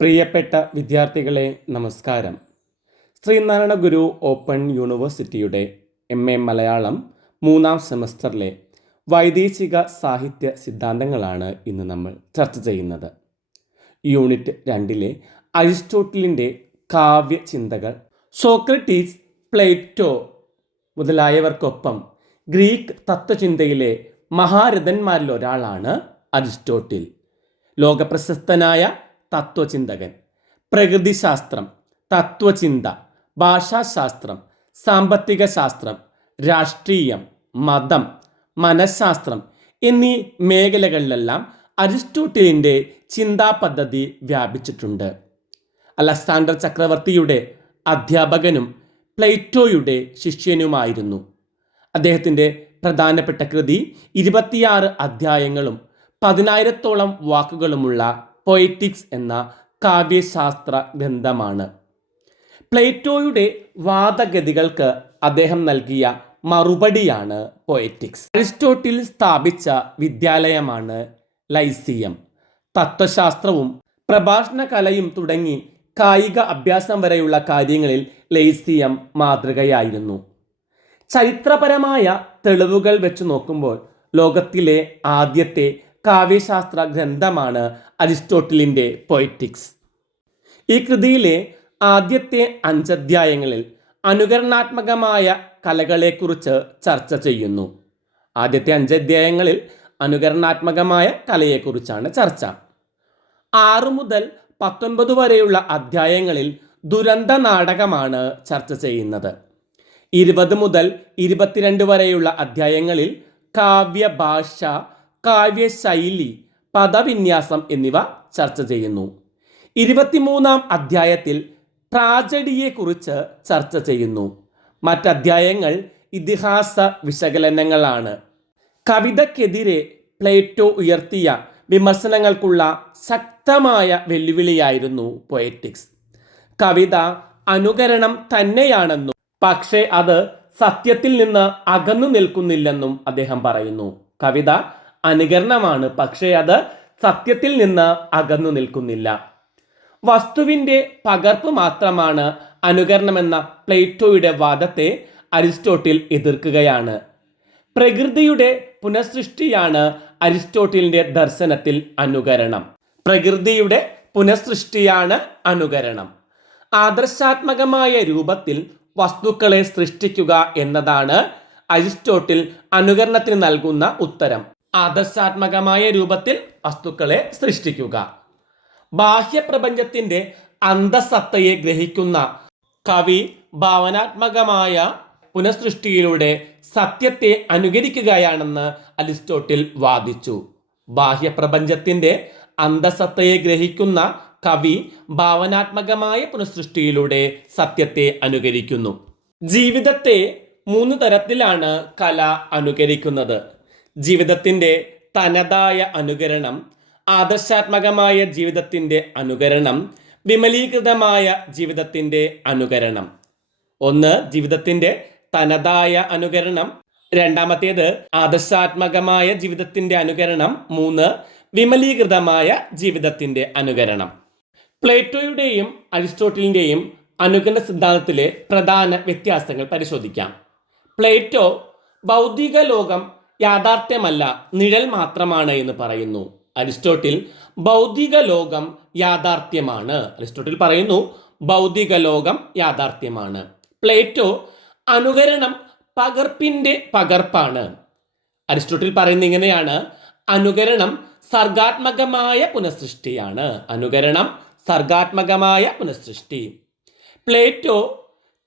പ്രിയപ്പെട്ട വിദ്യാർത്ഥികളെ നമസ്കാരം. ശ്രീനാരായണ ഗുരു ഓപ്പൺ യൂണിവേഴ്സിറ്റിയുടെ MA മലയാളം 3ാം സെമസ്റ്ററിലെ വൈദേശിക സാഹിത്യ സിദ്ധാന്തങ്ങളാണ് ഇന്ന് നമ്മൾ ചർച്ച ചെയ്യുന്നത്. യൂണിറ്റ് 2 അരിസ്റ്റോട്ടിലിൻ്റെ കാവ്യചിന്തകൾ, സോക്രട്ടീസ്, പ്ലേറ്റോ മുതലായവർക്കൊപ്പം ഗ്രീക്ക് തത്വചിന്തയിലെ മഹാരഥന്മാരിലൊരാളാണ് അരിസ്റ്റോട്ടിൽ. ലോകപ്രശസ്തനായ തത്വചിന്തകൻ. പ്രകൃതിശാസ്ത്രം, തത്വചിന്ത, ഭാഷാശാസ്ത്രം, സാമ്പത്തിക ശാസ്ത്രം, രാഷ്ട്രീയം, മതം, മനഃശാസ്ത്രം എന്നീ മേഖലകളിലെല്ലാം അരിസ്റ്റോട്ടിലിൻ്റെ ചിന്താപദ്ധതി വ്യാപിച്ചിട്ടുണ്ട്. അലക്സാണ്ടർ ചക്രവർത്തിയുടെ അധ്യാപകനും പ്ലേറ്റോയുടെ ശിഷ്യനുമായിരുന്നു. അദ്ദേഹത്തിൻ്റെ പ്രധാനപ്പെട്ട കൃതി 26 അധ്യായങ്ങളും 10,000-ഓളം വാക്കുകളുമുള്ള പൊയറ്റിക്സ് എന്ന കാവ്യശാസ്ത്ര ഗ്രന്ഥമാണ്. പ്ലേറ്റോയുടെ വാദഗതികൾക്ക് അദ്ദേഹം നൽകിയ മറുപടിയാണ് പൊയറ്റിക്സ്. അരിസ്റ്റോട്ടിൽ സ്ഥാപിച്ച വിദ്യാലയമാണ് ലൈസിയം. തത്വശാസ്ത്രവും പ്രഭാഷണ കലയും തുടങ്ങി കായിക അഭ്യാസം വരെയുള്ള കാര്യങ്ങളിൽ ലൈസിയം മാതൃകയായിരുന്നു. ചരിത്രപരമായ തെളിവുകൾ വെച്ച് നോക്കുമ്പോൾ ലോകത്തിലെ ആദ്യത്തെ കാവ്യശാസ്ത്ര ഗ്രന്ഥമാണ് അരിസ്റ്റോട്ടിലിൻ്റെ പൊയറ്റിക്സ്. ഈ കൃതിയിലെ ആദ്യത്തെ 5 അധ്യായങ്ങളിൽ അനുകരണാത്മകമായ കലകളെക്കുറിച്ച് ചർച്ച ചെയ്യുന്നു. ആദ്യത്തെ 5 അധ്യായങ്ങളിൽ അനുകരണാത്മകമായ കലയെക്കുറിച്ചാണ് ചർച്ച. 6 മുതൽ 19 വരെയുള്ള അധ്യായങ്ങളിൽ ദുരന്ത നാടകമാണ് ചർച്ച ചെയ്യുന്നത്. 20 മുതൽ 22 വരെയുള്ള അധ്യായങ്ങളിൽ കാവ്യഭാഷ, കാവ്യശൈലി, പദവിന്യാസം എന്നിവ ചർച്ച ചെയ്യുന്നു. 23ാം അധ്യായത്തിൽ ട്രാജഡിയെക്കുറിച്ച് ചർച്ച ചെയ്യുന്നു. മറ്റധ്യായങ്ങൾ ഇതിഹാസ വിശകലനങ്ങളാണ്. കവിതയ്ക്കെതിരെ പ്ലേറ്റോ ഉയർത്തിയ വിമർശനങ്ങൾക്കുള്ള ശക്തമായ വെല്ലുവിളിയായിരുന്നു പൊയറ്റിക്സ്. കവിത അനുകരണം തന്നെയാണെന്നും പക്ഷേ അത് സത്യത്തിൽ നിന്ന് അകന്നു നിൽക്കുന്നില്ലെന്നും അദ്ദേഹം പറയുന്നു. കവിത അനുകരണമാണ്, പക്ഷേ അത് സത്യത്തിൽ നിന്ന് അകന്നു നിൽക്കുന്നില്ല. വസ്തുവിൻ്റെ പകർപ്പ് മാത്രമാണ് അനുകരണമെന്ന പ്ലേറ്റോയുടെ വാദത്തെ അരിസ്റ്റോട്ടിൽ എതിർക്കുകയാണ്. പ്രകൃതിയുടെ പുനഃസൃഷ്ടിയാണ് അരിസ്റ്റോട്ടിലിൻ്റെ ദർശനത്തിൽ അനുകരണം. പ്രകൃതിയുടെ പുനഃസൃഷ്ടിയാണ് അനുകരണം. ആദർശാത്മകമായ രൂപത്തിൽ വസ്തുക്കളെ സൃഷ്ടിക്കുക എന്നതാണ് അരിസ്റ്റോട്ടിൽ അനുകരണത്തിന് നൽകുന്ന ഉത്തരം. ആദർശാത്മകമായ രൂപത്തിൽ വസ്തുക്കളെ സൃഷ്ടിക്കുക. ബാഹ്യപ്രപഞ്ചത്തിൻ്റെ അന്തസത്തയെ ഗ്രഹിക്കുന്ന കവി ഭാവനാത്മകമായ പുനഃസൃഷ്ടിയിലൂടെ സത്യത്തെ അനുകരിക്കുകയാണെന്ന് അരിസ്റ്റോട്ടിൽ വാദിച്ചു. ബാഹ്യപ്രപഞ്ചത്തിൻ്റെ അന്തസത്തയെ ഗ്രഹിക്കുന്ന കവി ഭാവനാത്മകമായ പുനഃസൃഷ്ടിയിലൂടെ സത്യത്തെ അനുകരിക്കുന്നു. ജീവിതത്തെ 3 തരത്തിലാണ് കല അനുകരിക്കുന്നത്. ജീവിതത്തിൻ്റെ തനതായ അനുകരണം, ആദർശാത്മകമായ ജീവിതത്തിൻ്റെ അനുകരണം, വിമലീകൃതമായ ജീവിതത്തിൻ്റെ അനുകരണം. 1 ജീവിതത്തിൻ്റെ തനതായ അനുകരണം, 2ാമത്തേത് ആദർശാത്മകമായ ജീവിതത്തിൻ്റെ അനുകരണം, 3 വിമലീകൃതമായ ജീവിതത്തിൻ്റെ അനുകരണം. പ്ലേറ്റോയുടെയും അരിസ്റ്റോട്ടിലിൻ്റെയും അനുകരണ സിദ്ധാന്തത്തിലെ പ്രധാന വ്യത്യാസങ്ങൾ പരിശോധിക്കാം. പ്ലേറ്റോ ഭൗതിക ലോകം യാഥാർത്ഥ്യമല്ല, നിഴൽ മാത്രമാണ് എന്ന് പറയുന്നു. അരിസ്റ്റോട്ടിൽ ഭൗതിക ലോകം യാഥാർത്ഥ്യമാണ്. അരിസ്റ്റോട്ടിൽ പറയുന്നു ഭൗതിക ലോകം യാഥാർത്ഥ്യമാണ്. പ്ലേറ്റോ അനുകരണം പകർപ്പിൻ്റെ പകർപ്പാണ്. അരിസ്റ്റോട്ടിൽ പറയുന്നത് ഇങ്ങനെയാണ്: അനുകരണം സർഗാത്മകമായ പുനഃസൃഷ്ടിയാണ്. അനുകരണം സർഗാത്മകമായ പുനഃസൃഷ്ടി. പ്ലേറ്റോ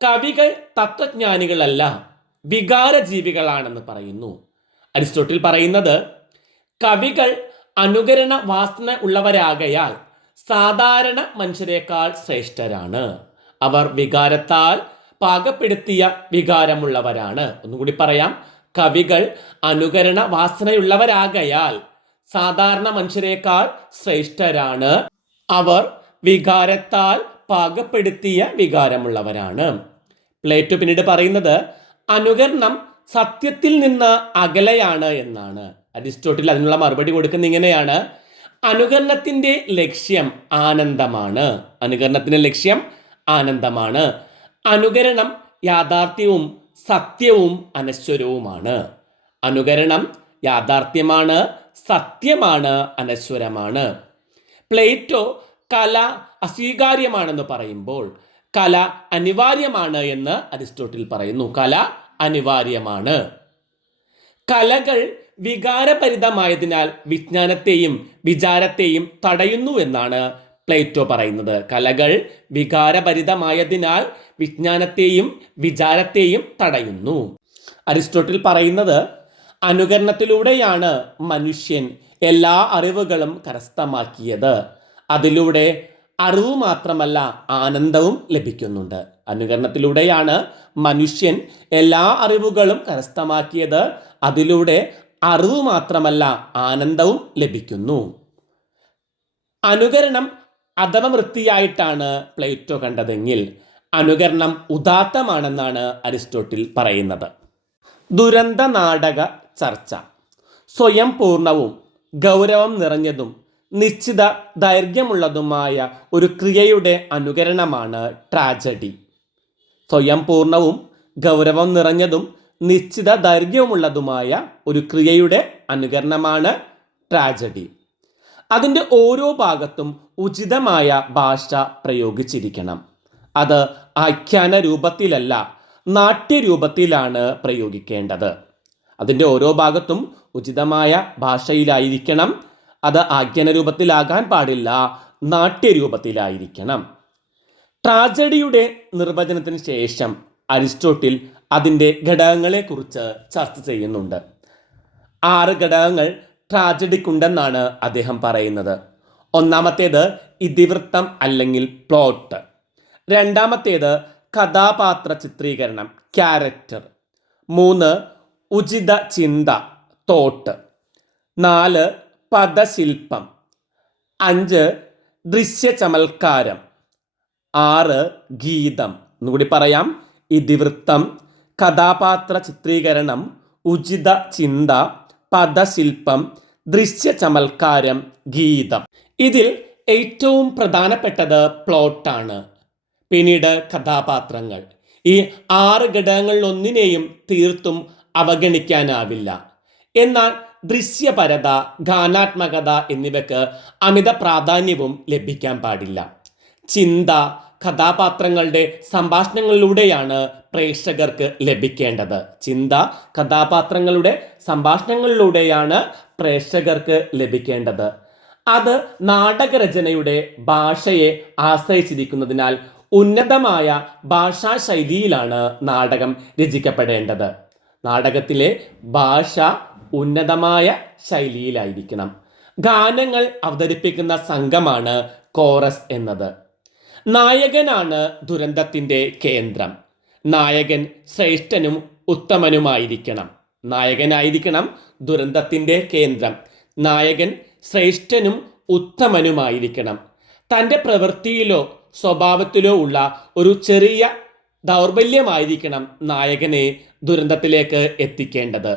കവികൾ തത്വജ്ഞാനികളല്ല, വികാരജീവികളാണെന്ന് പറയുന്നു. അരിസ്റ്റോട്ടിൽ പറയുന്നത് കവികൾ അനുകരണ വാസന ഉള്ളവരാകയാൽ സാധാരണ മനുഷ്യരെക്കാൾ ശ്രേഷ്ഠരാണ്. അവർ വികാരത്താൽ പാകപ്പെടുത്തിയ വികാരമുള്ളവരാണ്. ഒന്നുകൂടി പറയാം: കവികൾ അനുകരണ വാസനയുള്ളവരാകയാൽ സാധാരണ മനുഷ്യരെക്കാൾ ശ്രേഷ്ഠരാണ്. അവർ വികാരത്താൽ പാകപ്പെടുത്തിയ വികാരമുള്ളവരാണ്. പ്ലേറ്റോ പിന്നീട് പറയുന്നത് അനുകരണം സത്യത്തിൽ നിന്ന് അകലെയാണ് എന്നാണ്. അരിസ്റ്റോട്ടിൽ അതിനുള്ള മറുപടി കൊടുക്കുന്നത് ഇങ്ങനെയാണ്: അനുകരണത്തിന്റെ ലക്ഷ്യം ആനന്ദമാണ്. അനുകരണത്തിന്റെ ലക്ഷ്യം ആനന്ദമാണ്. അനുകരണം യാഥാർത്ഥ്യവും സത്യവും അനശ്വരവുമാണ്. അനുകരണം യാഥാർത്ഥ്യമാണ്, സത്യമാണ്, അനശ്വരമാണ്. പ്ലേറ്റോ കല അസ്വീകാര്യമാണെന്ന് പറയുമ്പോൾ കല അനിവാര്യമാണ് എന്ന് അരിസ്റ്റോട്ടിൽ പറയുന്നു. കല അനിവാര്യമാണ്. കലകൾ വികാരഭരിതമായതിനാൽ വിജ്ഞാനത്തെയും വിചാരത്തെയും തടയുന്നു എന്നാണ് പ്ലേറ്റോ പറയുന്നത്. കലകൾ വികാരഭരിതമായതിനാൽ വിജ്ഞാനത്തെയും വിചാരത്തെയും തടയുന്നു. അരിസ്റ്റോട്ടിൽ പറയുന്നത് അനുകരണത്തിലൂടെയാണ് മനുഷ്യൻ എല്ലാ അറിവുകളും കരസ്ഥമാക്കിയത്. അതിലൂടെ അറിവ് മാത്രമല്ല ആനന്ദവും ലഭിക്കുന്നുണ്ട്. അനുകരണത്തിലൂടെയാണ് മനുഷ്യൻ എല്ലാ അറിവുകളും കരസ്ഥമാക്കിയത്. അതിലൂടെ അറിവ് മാത്രമല്ല ആനന്ദവും ലഭിക്കുന്നു. അനുകരണം അധമവൃത്തിയായിട്ടാണ് പ്ലേറ്റോ കണ്ടതെങ്കിൽ അനുകരണം ഉദാത്തമാണെന്നാണ് അരിസ്റ്റോട്ടിൽ പറയുന്നത്. ദുരന്ത നാടക ചർച്ച. സ്വയം പൂർണ്ണവും ഗൗരവം നിറഞ്ഞതും നിശ്ചിത ദൈർഘ്യമുള്ളതുമായ ഒരു ക്രിയയുടെ അനുകരണമാണ് ട്രാജഡി. സ്വയം പൂർണ്ണവും ഗൗരവം നിറഞ്ഞതും നിശ്ചിത ദൈർഘ്യമുള്ളതുമായ ഒരു ക്രിയയുടെ അനുകരണമാണ് ട്രാജഡി. അതിൻ്റെ ഓരോ ഭാഗത്തും ഉചിതമായ ഭാഷ പ്രയോഗിച്ചിരിക്കണം. അത് ആഖ്യാന രൂപത്തിലല്ല, നാട്യരൂപത്തിലാണ് പ്രയോഗിക്കേണ്ടത്. അതിൻ്റെ ഓരോ ഭാഗത്തും ഉചിതമായ ഭാഷയിലായിരിക്കണം. അത് ആഖ്യാന രൂപത്തിലാകാൻ പാടില്ല, നാട്യരൂപത്തിലായിരിക്കണം. ട്രാജഡിയുടെ നിർവചനത്തിന് ശേഷം അരിസ്റ്റോട്ടിൽ അതിൻ്റെ ഘടകങ്ങളെക്കുറിച്ച് ചർച്ച ചെയ്യുന്നുണ്ട്. 6 ഘടകങ്ങൾ ട്രാജഡിക്കുണ്ടെന്നാണ് അദ്ദേഹം പറയുന്നത്. ഒന്നാമത്തേത് ഇതിവൃത്തം അല്ലെങ്കിൽ പ്ലോട്ട്. രണ്ടാമത്തേത് കഥാപാത്ര ചിത്രീകരണം, ക്യാരക്ടർ. 3 ഉചിത ചിന്ത, തോട്ട്. 4 പദശില്പം. 5 ദൃശ്യചമൽക്കാരം. 6 ഗീതം. ഒന്നുകൂടി പറയാം: ഇതിവൃത്തം, കഥാപാത്ര ചിത്രീകരണം, ഉചിത ചിന്ത, പദശില്പം, ദൃശ്യചമൽക്കാരം, ഗീതം. ഇതിൽ ഏറ്റവും പ്രധാനപ്പെട്ടത് പ്ലോട്ടാണ്. പിന്നീട് കഥാപാത്രങ്ങൾ. ഈ 6 ഘടകങ്ങളിൽ ഒന്നിനെയും തീർത്തും അവഗണിക്കാനാവില്ല. എന്നാൽ ദൃശ്യപരത, ഗാനാത്മകത എന്നിവയ്ക്ക് അമിത പ്രാധാന്യവും ലഭിക്കാൻ പാടില്ല. ചിന്ത കഥാപാത്രങ്ങളുടെ സംഭാഷണങ്ങളിലൂടെയാണ് പ്രേക്ഷകർക്ക് ലഭിക്കേണ്ടത്. ചിന്ത കഥാപാത്രങ്ങളുടെ സംഭാഷണങ്ങളിലൂടെയാണ് പ്രേക്ഷകർക്ക് ലഭിക്കേണ്ടത്. അത് നാടകരചനയുടെ ഭാഷയെ ആശ്രയിച്ചിരിക്കുന്നതിനാൽ ഉന്നതമായ ഭാഷാശൈലിയിലാണ് നാടകം രചിക്കപ്പെടേണ്ടത്. നാടകത്തിലെ ഭാഷ ഉന്നതമായ ശൈലിയിലായിരിക്കണം. ഗാനങ്ങൾ അവതരിപ്പിക്കുന്ന സംഘമാണ് കോറസ് എന്നത്. നായകനാണ് ദുരന്തത്തിൻ്റെ കേന്ദ്രം. നായകൻ ശ്രേഷ്ഠനും ഉത്തമനുമായിരിക്കണം. നായകനായിരിക്കണം ദുരന്തത്തിൻ്റെ കേന്ദ്രം. നായകൻ ശ്രേഷ്ഠനും ഉത്തമനുമായിരിക്കണം. തൻ്റെ പ്രവൃത്തിയിലോ സ്വഭാവത്തിലോ ഉള്ള ഒരു ചെറിയ ദൗർബല്യമായിരിക്കണം നായകനെ ദുരന്തത്തിലേക്ക് എത്തിക്കേണ്ടത്.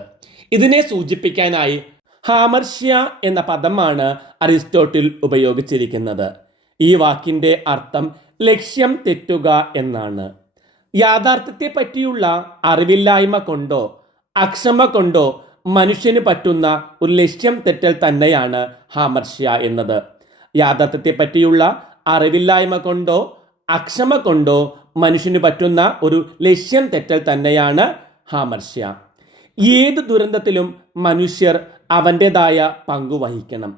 ഇതിനെ സൂചിപ്പിക്കാനായി ഹാമർഷ്യ എന്ന പദമാണ് അരിസ്റ്റോട്ടിൽ ഉപയോഗിച്ചിരിക്കുന്നത്. ഈ വാക്കിൻ്റെ അർത്ഥം ലക്ഷ്യം തെറ്റുക എന്നാണ്. യാഥാർത്ഥ്യത്തെ പറ്റിയുള്ള അറിവില്ലായ്മ കൊണ്ടോ അക്ഷമ കൊണ്ടോ മനുഷ്യന് പറ്റുന്ന ഒരു ലക്ഷ്യം തെറ്റൽ തന്നെയാണ് ഹാമർഷ്യ എന്നത്. യാഥാർത്ഥ്യത്തെ പറ്റിയുള്ള അറിവില്ലായ്മ കൊണ്ടോ അക്ഷമ കൊണ്ടോ മനുഷ്യന് പറ്റുന്ന ഒരു ലക്ഷ്യം തെറ്റൽ തന്നെയാണ് ഹാമർഷ്യ. ഏത് ദുരന്തത്തിലും മനുഷ്യർ അവൻ്റെതായ പങ്കുവഹിക്കണം.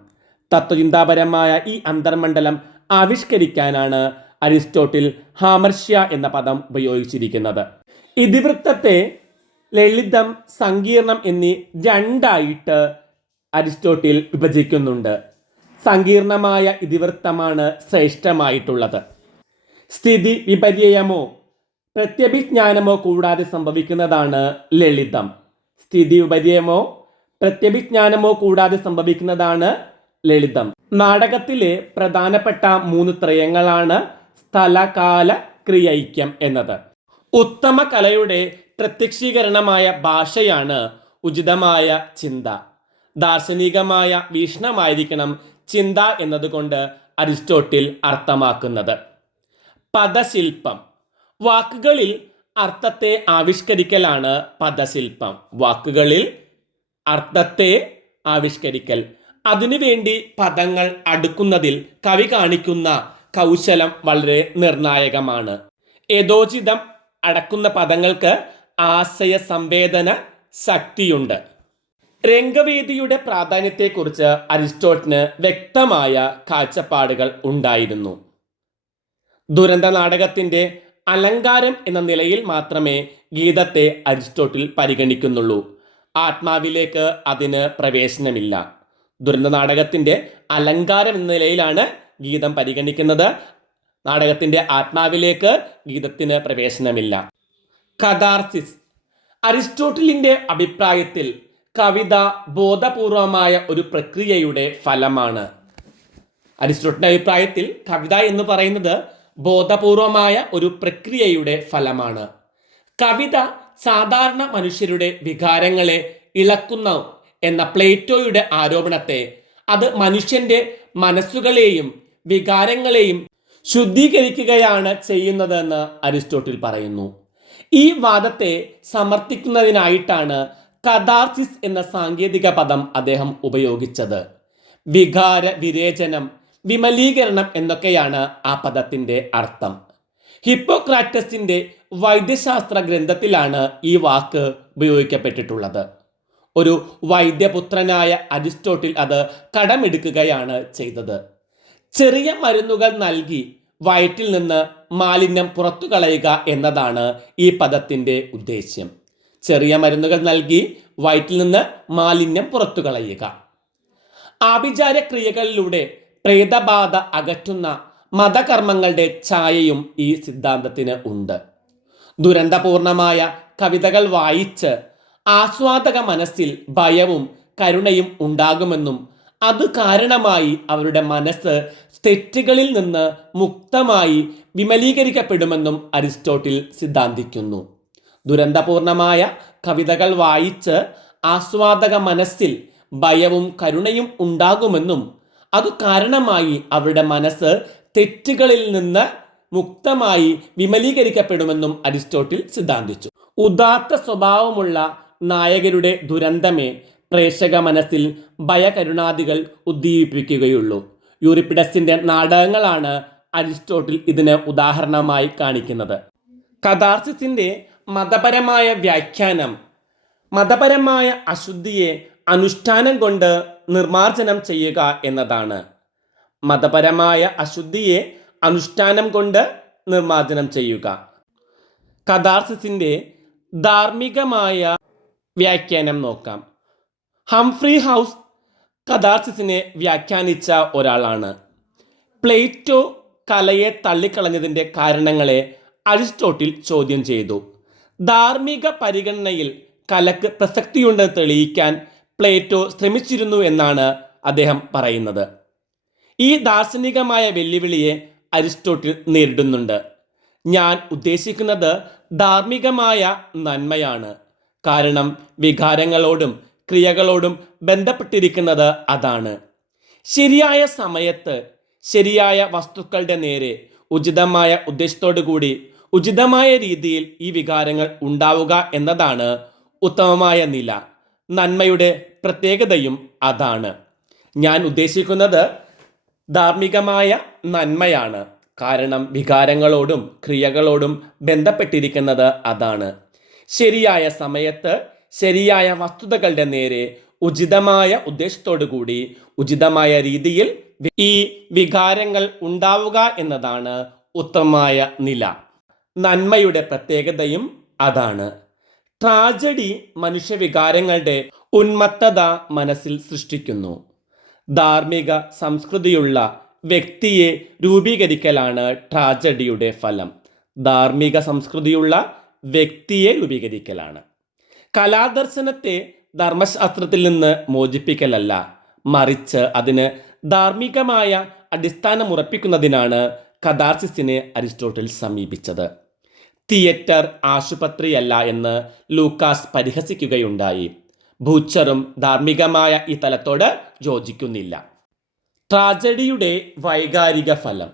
തത്വചിന്താപരമായ ഈ അന്തർമണ്ഡലം ആവിഷ്കരിക്കാനാണ് അരിസ്റ്റോട്ടിൽ ഹാമർഷ്യ എന്ന പദം ഉപയോഗിച്ചിരിക്കുന്നത്. ഇതിവൃത്തത്തെ ലളിതം, സങ്കീർണം എന്നീ 2ആയിട്ട് അരിസ്റ്റോട്ടിൽ വിഭജിക്കുന്നുണ്ട്. സങ്കീർണമായ ഇതിവൃത്തമാണ് ശ്രേഷ്ഠമായിട്ടുള്ളത്. സ്ഥിതി വിപര്യമോ പ്രത്യഭിജ്ഞാനമോ കൂടാതെ സംഭവിക്കുന്നതാണ് ലളിതം. സ്ഥിതി വിപര്യമോ പ്രത്യഭിജ്ഞാനമോ കൂടാതെ സംഭവിക്കുന്നതാണ് ലളിതം. നാടകത്തിലെ പ്രധാനപ്പെട്ട 3 ത്രയങ്ങളാണ് സ്ഥലകാല ക്രിയൈക്യം എന്നത്. ഉത്തമ കലയുടെ പ്രത്യക്ഷീകരണമായ ഭാഷയാണ് ഉചിതമായ ചിന്ത. ദാർശനികമായ വീക്ഷണമായിരിക്കണം ചിന്ത എന്നതുകൊണ്ട് അരിസ്റ്റോട്ടിൽ അർത്ഥമാക്കുന്നത്. പദശില്പം, വാക്കുകളിൽ അർത്ഥത്തെ ആവിഷ്കരിക്കലാണ് പദശില്പം. വാക്കുകളിൽ അർത്ഥത്തെ ആവിഷ്കരിക്കൽ. അതിനുവേണ്ടി പദങ്ങൾ അടുക്കുന്നതിൽ കവി കാണിക്കുന്ന കൗശലം വളരെ നിർണായകമാണ്. യഥോചിതം അടക്കുന്ന പദങ്ങൾക്ക് ആശയ സംവേദന ശക്തിയുണ്ട്. രംഗവേദിയുടെ പ്രാധാന്യത്തെക്കുറിച്ച് അരിസ്റ്റോട്ടിന് വ്യക്തമായ കാഴ്ചപ്പാടുകൾ ഉണ്ടായിരുന്നു. ദുരന്ത നാടകത്തിൻ്റെ അലങ്കാരം എന്ന നിലയിൽ മാത്രമേ ഗീതത്തെ അരിസ്റ്റോട്ടിൽ പരിഗണിക്കുന്നുള്ളൂ. ആത്മാവിലേക്ക് അതിന് പ്രവേശനമില്ല. ദുരന്ത നാടകത്തിൻ്റെ അലങ്കാരം എന്ന നിലയിലാണ് ഗീതം പരിഗണിക്കുന്നത്. നാടകത്തിൻ്റെ ആത്മാവിലേക്ക് ഗീതത്തിന് പ്രവേശനമില്ല. കഥാർസിസ്, അരിസ്റ്റോട്ടിലിൻ്റെ അഭിപ്രായത്തിൽ കവിത ബോധപൂർവമായ ഒരു പ്രക്രിയയുടെ ഫലമാണ്. അരിസ്റ്റോട്ടിലിൻ്റെ അഭിപ്രായത്തിൽ കവിത എന്ന് പറയുന്നത് ബോധപൂർവമായ ഒരു പ്രക്രിയയുടെ ഫലമാണ്. കവിത സാധാരണ മനുഷ്യരുടെ വികാരങ്ങളെ ഇളക്കുന്നു എന്ന പ്ലേറ്റോയുടെ ആരോപണത്തെ അത് മനുഷ്യൻ്റെ മനസ്സുകളെയും വികാരങ്ങളെയും ശുദ്ധീകരിക്കുകയാണ് ചെയ്യുന്നതെന്ന് അരിസ്റ്റോട്ടിൽ പറയുന്നു. ഈ വാദത്തെ സമർത്ഥിക്കുന്നതിനായിട്ടാണ് കഥാർസിസ് എന്ന സാങ്കേതിക പദം അദ്ദേഹം ഉപയോഗിച്ചത്. വികാര വിരേചനം, വിമലീകരണം എന്നൊക്കെയാണ് ആ പദത്തിൻ്റെ അർത്ഥം. ഹിപ്പോക്രാറ്റസിൻ്റെ വൈദ്യശാസ്ത്ര ഗ്രന്ഥത്തിലാണ് ഈ വാക്ക് ഉപയോഗിക്കപ്പെട്ടിട്ടുള്ളത്. ഒരു വൈദ്യപുത്രനായ അരിസ്റ്റോട്ടിൽ അത് കടമെടുക്കുകയാണ് ചെയ്തത്. ചെറിയ മരുന്നുകൾ നൽകി വയറ്റിൽ നിന്ന് മാലിന്യം പുറത്തു കളയുക എന്നതാണ് ഈ പദത്തിൻ്റെ ഉദ്ദേശ്യം. ചെറിയ മരുന്നുകൾ നൽകി വയറ്റിൽ നിന്ന് മാലിന്യം പുറത്തു കളയുക. ആഭിചാരക്രിയകളിലൂടെ പ്രേതബാധ അകറ്റുന്ന മതകർമ്മങ്ങളുടെ ഛായയും ഈ സിദ്ധാന്തത്തിന് ഉണ്ട്. ദുരന്തപൂർണമായ കവിതകൾ വായിച്ച് ആസ്വാദക മനസ്സിൽ ഭയവും കരുണയും ഉണ്ടാകുമെന്നും അത് കാരണമായി അവരുടെ മനസ്സ് തെറ്റുകളിൽ നിന്ന് മുക്തമായി വിമലീകരിക്കപ്പെടുമെന്നും അരിസ്റ്റോട്ടിൽ സിദ്ധാന്തിക്കുന്നു. ദുരന്തപൂർണമായ കവിതകൾ വായിച്ച് ആസ്വാദക മനസ്സിൽ ഭയവും കരുണയും ഉണ്ടാകുമെന്നും അത് കാരണമായി അവരുടെ മനസ്സ് തെറ്റുകളിൽ നിന്ന് മുക്തമായി വിമലീകരിക്കപ്പെടുമെന്നും അരിസ്റ്റോട്ടിൽ സിദ്ധാന്തിച്ചു. ഉദാത്ത സ്വഭാവമുള്ള നായകരുടെ ദുരന്തമേ പ്രേക്ഷക മനസ്സിൽ ഭയകരുണാദികൾ ഉദ്ദീപിപ്പിക്കുകയുള്ളൂ. യൂറിപ്പിഡസിൻ്റെ നാടകങ്ങളാണ് അരിസ്റ്റോട്ടിൽ ഇതിന് ഉദാഹരണമായി കാണിക്കുന്നത്. കഥാർസിസിൻ്റെ മതപരമായ വ്യാഖ്യാനം മതപരമായ അശുദ്ധിയെ അനുഷ്ഠാനം കൊണ്ട് നിർമാർജനം ചെയ്യുക എന്നതാണ്. മതപരമായ അശുദ്ധിയെ അനുഷ്ഠാനം കൊണ്ട് നിർമാർജനം ചെയ്യുക. കഥാർസിസിൻ്റെ ധാർമ്മികമായ വ്യാഖ്യാനം നോക്കാം. ഹംഫ്രി ഹൗസ് കഥാർസിസിനെ വ്യാഖ്യാനിച്ച ഒരാളാണ്. പ്ലേറ്റോ കലയെ തള്ളിക്കളഞ്ഞതിൻ്റെ കാരണങ്ങളെ അരിസ്റ്റോട്ടിൽ ചോദ്യം ചെയ്തു. ധാർമ്മിക പരിഗണനയിൽ കലക്ക് പ്രസക്തിയുണ്ടെന്ന് തെളിയിക്കാൻ പ്ലേറ്റോ ശ്രമിച്ചിരുന്നു എന്നാണ് അദ്ദേഹം പറയുന്നത്. ഈ ദാർശനികമായ വെല്ലുവിളിയെ അരിസ്റ്റോട്ടിൽ നേരിടുന്നുണ്ട്. ഞാൻ ഉദ്ദേശിക്കുന്നത് ധാർമ്മികമായ നന്മയാണ്. കാരണം വികാരങ്ങളോടും ക്രിയകളോടും ബന്ധപ്പെട്ടിരിക്കുന്നത് അതാണ്. ശരിയായ സമയത്ത് ശരിയായ വസ്തുക്കളുടെ നേരെ ഉചിതമായ ഉദ്ദേശത്തോടു കൂടി ഉചിതമായ രീതിയിൽ ഈ വികാരങ്ങൾ ഉണ്ടാവുക എന്നതാണ് ഉത്തമമായ നില. നന്മയുടെ പ്രത്യേകതയും അതാണ്. ഞാൻ ഉദ്ദേശിക്കുന്നത് ധാർമ്മികമായ നന്മയാണ്. കാരണം വികാരങ്ങളോടും ക്രിയകളോടും ബന്ധപ്പെട്ടിരിക്കുന്നത് അതാണ്. ശരിയായ സമയത്ത് ശരിയായ വസ്തുതകളുടെ നേരെ ഉചിതമായ ഉദ്ദേശത്തോടു കൂടി ഉചിതമായ രീതിയിൽ ഈ വികാരങ്ങൾ ഉണ്ടാവുക എന്നതാണ് ഉത്തമമായ നില. നന്മയുടെ പ്രത്യേകതയും അതാണ്. ട്രാജഡി മനുഷ്യവികാരങ്ങളുടെ ഉന്മത്തത മനസ്സിൽ സൃഷ്ടിക്കുന്നു. ധാർമ്മിക സംസ്കൃതിയുള്ള വ്യക്തിയെ രൂപീകരിക്കലാണ് ട്രാജഡിയുടെ ഫലം. ധാർമ്മിക സംസ്കൃതിയുള്ള വ്യക്തിയെ രൂപീകരിക്കലാണ്. കലാദർശനത്തെ ധർമ്മശാസ്ത്രത്തിൽ നിന്ന് മോചിപ്പിക്കലല്ല, മറിച്ച് അതിന് ധാർമ്മികമായ അടിസ്ഥാനമുറപ്പിക്കുന്നതിനാണ് കഥാർസിസിനെ അരിസ്റ്റോട്ടിൽ സമീപിച്ചത്. തിയേറ്റർ ആശുപത്രിയല്ല എന്ന് ലൂക്കാസ് പരിഹസിക്കുകയുണ്ടായി. ബൂച്ചറും ധാർമ്മികമായ ഈ തലത്തോട് യോജിക്കുന്നില്ല. ട്രാജഡിയുടെ വൈകാരിക ഫലം.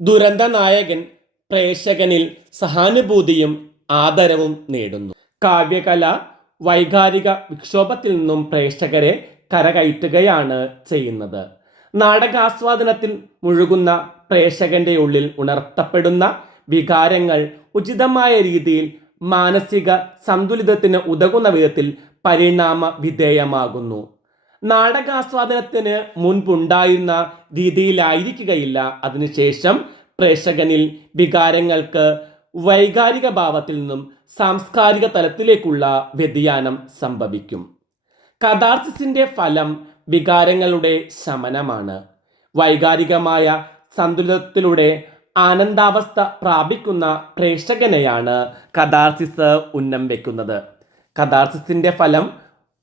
ദുരന്ത നായകൻ പ്രേക്ഷകനിൽ സഹാനുഭൂതിയും ആദരവും നേടുന്നു. കാവ്യകല വൈകാരിക വിക്ഷോഭത്തിൽ നിന്നും പ്രേക്ഷകരെ കരകയറ്റുകയാണ് ചെയ്യുന്നത്. നാടകാസ്വാദനത്തിൽ മുഴുകുന്ന പ്രേക്ഷകന്റെ ഉള്ളിൽ ഉണർത്തപ്പെടുന്ന വികാരങ്ങൾ ഉചിതമായ രീതിയിൽ മാനസിക സന്തുലിതത്തിന് ഉതകുന്ന വിധത്തിൽ പരിണാമ വിധേയമാകുന്നു. നാടകാസ്വാദനത്തിന് മുൻപുണ്ടായിരുന്ന രീതിയിലായിരിക്കുകയില്ല അതിനുശേഷം പ്രേക്ഷകനിൽ വികാരങ്ങൾക്ക് വൈകാരിക ഭാവത്തിൽ നിന്നും സാംസ്കാരിക തലത്തിലേക്കുള്ള വ്യതിയാനം സംഭവിക്കും. കഥാർസിസിന്റെ ഫലം വികാരങ്ങളുടെ ശമനമാണ്. വൈകാരികമായ സന്തുലിതത്തിലൂടെ ആനന്ദാവസ്ഥ പ്രാപിക്കുന്ന പ്രേക്ഷകനെയാണ് കഥാർസിസ് ഉന്നം വെക്കുന്നത്. കഥാർസിസിന്റെ ഫലം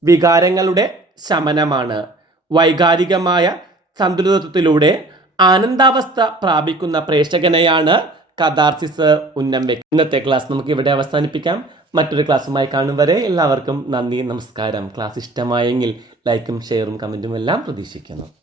വികാരങ്ങളുടെ ശമനമാണ്. വൈകാരികമായ സന്തുലിതത്തിലൂടെ ആനന്ദാവസ്ഥ പ്രാപിക്കുന്ന പ്രേക്ഷകനെയാണ് കഥാർസിസ് ഉന്നം വെക്കുന്നത്. ഇന്നത്തെ ക്ലാസ് നമുക്ക് ഇവിടെ അവസാനിപ്പിക്കാം. മറ്റൊരു ക്ലാസ്സുമായി കാണും വരെ എല്ലാവർക്കും നന്ദി, നമസ്കാരം. ക്ലാസ് ഇഷ്ടമായെങ്കിൽ ലൈക്കും ഷെയറും കമൻറ്റും എല്ലാം പ്രതീക്ഷിക്കുന്നു.